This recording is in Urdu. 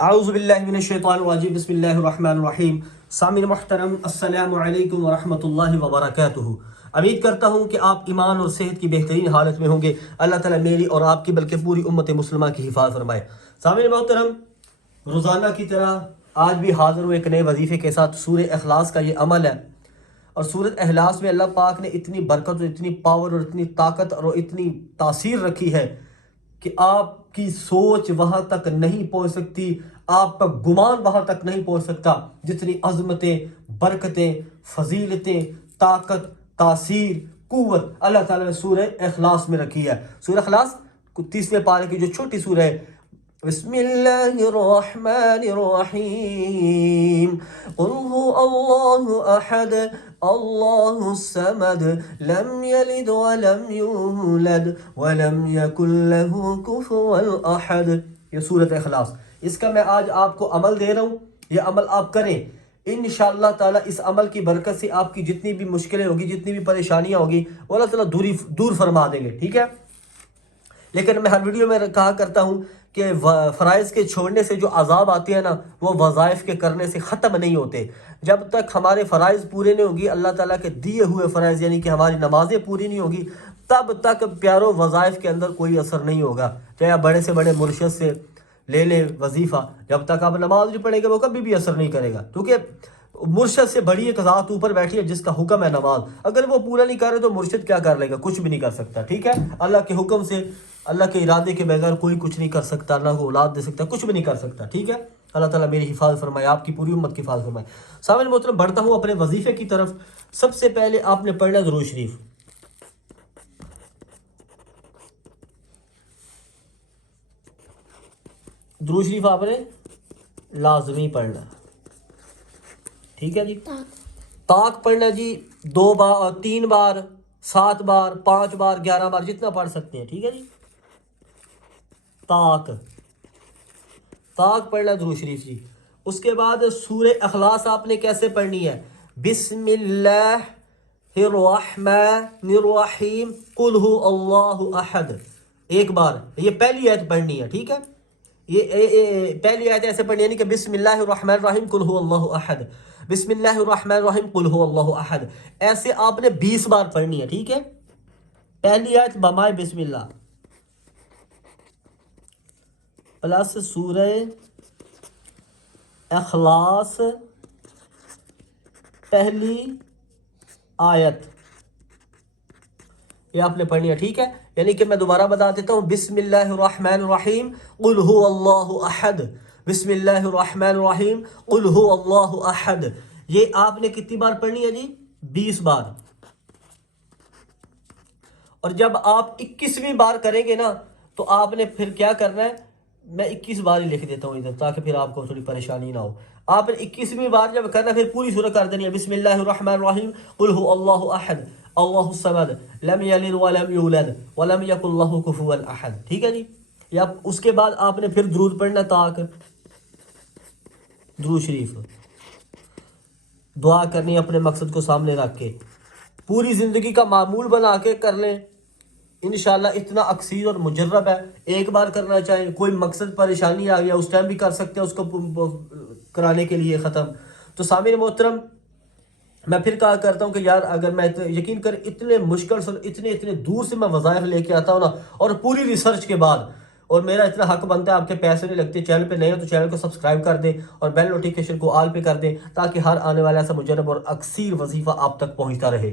اعوذ باللہ من الشیطان الرجیم بسم اللہ الرحمن الرحیم۔ سامعین محترم، السلام علیکم ورحمۃ اللہ وبرکاتہ۔ امید کرتا ہوں کہ آپ ایمان اور صحت کی بہترین حالت میں ہوں گے۔ اللہ تعالیٰ میری اور آپ کی بلکہ پوری امت مسلمہ کی حفاظت فرمائے۔ سامعین محترم، روزانہ کی طرح آج بھی حاضر ہوں ایک نئے وظیفے کے ساتھ۔ سورہ اخلاص کا یہ عمل ہے، اور سورۃ اخلاص میں اللہ پاک نے اتنی برکت اور اتنی پاور اور اتنی طاقت اور اتنی تاثیر رکھی ہے کہ آپ کی سوچ وہاں تک نہیں پہنچ سکتی، آپ کا گمان وہاں تک نہیں پہنچ سکتا جتنی عظمتیں، برکتیں، فضیلتیں، طاقت، تاثیر، قوت اللہ تعالیٰ نے سورہ اخلاص میں رکھی ہے۔ سورہ اخلاص 30ویں پارے کی جو چھوٹی سورہ ہے، بسم اللہ الرحمن الرحیم، قل هو اللہ احد اللہ الصمد لم یلد ولم یولد ولم یکن له کفوا احد۔ یہ سورۃ اخلاص، اس کا میں آج آپ کو عمل دے رہا ہوں، یہ عمل آپ کریں انشاءاللہ تعالیٰ۔ اس عمل کی برکت سے آپ کی جتنی بھی مشکلیں ہوگی، جتنی بھی پریشانیاں ہوگی، وہ اللہ تعالیٰ دور فرما دیں گے، ٹھیک ہے۔ لیکن میں ہر ویڈیو میں کہا کرتا ہوں کہ فرائض کے چھوڑنے سے جو عذاب آتے ہیں نا، وہ وظائف کے کرنے سے ختم نہیں ہوتے۔ جب تک ہمارے فرائض پورے نہیں ہوگی، اللہ تعالیٰ کے دیے ہوئے فرائض یعنی کہ ہماری نمازیں پوری نہیں ہوگی، تب تک پیاروں وظائف کے اندر کوئی اثر نہیں ہوگا۔ چاہے آپ بڑے سے بڑے مرشد سے لے لیں وظیفہ، جب تک آپ نماز نہیں پڑھیں گے وہ کبھی بھی اثر نہیں کرے گا، کیونکہ مرشد سے بڑی ایک ذات اوپر بیٹھی ہے جس کا حکم ہے نماز۔ اگر وہ پورا نہیں کر رہے تو مرشد کیا کر لے گا؟ کچھ بھی نہیں کر سکتا، ٹھیک ہے۔ اللہ کے حکم سے، اللہ کے ارادے کے بغیر کوئی کچھ نہیں کر سکتا، اللہ کو اولاد دے سکتا، کچھ بھی نہیں کر سکتا، ٹھیک ہے۔ اللہ تعالیٰ میری حفاظت فرمائے، آپ کی پوری امت کی حفاظت فرمائے۔ سامعین محترم، بڑھتا ہوں اپنے وظیفے کی طرف۔ سب سے پہلے آپ نے پڑھنا درود شریف۔ درود شریف آپ نے لازمی پڑھنا، ٹھیک ہے جی۔ طاق پڑھنا جی 2 بار، 3 بار، 7 بار، 5 بار، 11 بار، جتنا پڑھ سکتے ہیں، ٹھیک ہے جی۔ طاق پڑھنا درود شریف جی۔ اس کے بعد سورہ اخلاص آپ نے کیسے پڑھنی ہے؟ بسم اللہ الرحمن الرحیم قل هو اللہ احد، ایک بار یہ پہلی آیت پڑھنی ہے، ٹھیک ہے۔ یہ پہلی آیت ایسے پڑھنی ہے، یعنی کہ بسم اللہ الرحمن الرحیم قل هو اللہ احد، بسم اللہ الرحمن الرحیم قل هو اللہ احد، ایسے آپ نے 20 بار پڑھنی ہے، ٹھیک ہے۔ پہلی آیت بمائے بسم اللہ پلس سورہ اخلاص پہلی آیت، یہ آپ نے پڑھنی ہے، ٹھیک ہے۔ یعنی کہ میں دوبارہ بتا دیتا ہوں، بسم اللہ الرحمن الرحیم قل هو اللہ احد، بسم اللہ الرحمن الرحیم قل هو اللہ احد، یہ آپ نے کتنی بار پڑھنی ہے جی؟ 20 بار۔ اور جب آپ 21ویں بار کریں گے نا تو آپ نے پھر کیا کرنا ہے؟ میں 21 بار ہی لکھ دیتا ہوں ادھر تاکہ پھر آپ کو تھوڑی پریشانی نہ ہو۔ آپ نے 21ویں بار جب کرنا پھر پوری سورہ کر دینی ہے، بسم اللہ الرحمن الرحیم قل هو اللہ احد اللہ الصمد لم یلد ولم یولد ولم یکن له کفوا احد، ٹھیک ہے جی۔ یا اس کے بعد آپ نے پھر درود پڑھنا، طاق درود شریف، دعا کرنی اپنے مقصد کو سامنے رکھ کے، پوری زندگی کا معمول بنا کے کر لیں انشاءاللہ۔ اتنا اکثیر اور مجرب ہے، ایک بار کرنا چاہیں، کوئی مقصد پریشانی آ گیا اس ٹائم بھی کر سکتے ہیں اس کو کرانے کے لیے ختم۔ تو سامعین محترم، میں پھر کہا کرتا ہوں کہ یار اگر میں یقین کر اتنے مشکل سے اتنے دور سے میں وظائف لے کے آتا ہوں نا، اور پوری ریسرچ کے بعد، اور میرا اتنا حق بنتا ہے، آپ کے پیسے نہیں لگتے، چینل پہ نئے ہو تو چینل کو سبسکرائب کر دیں اور بیل نوٹیفیکیشن کو آل پہ کر دیں تاکہ ہر آنے والا ایسا مجرب اور اکثیر وظیفہ آپ تک پہنچتا رہے۔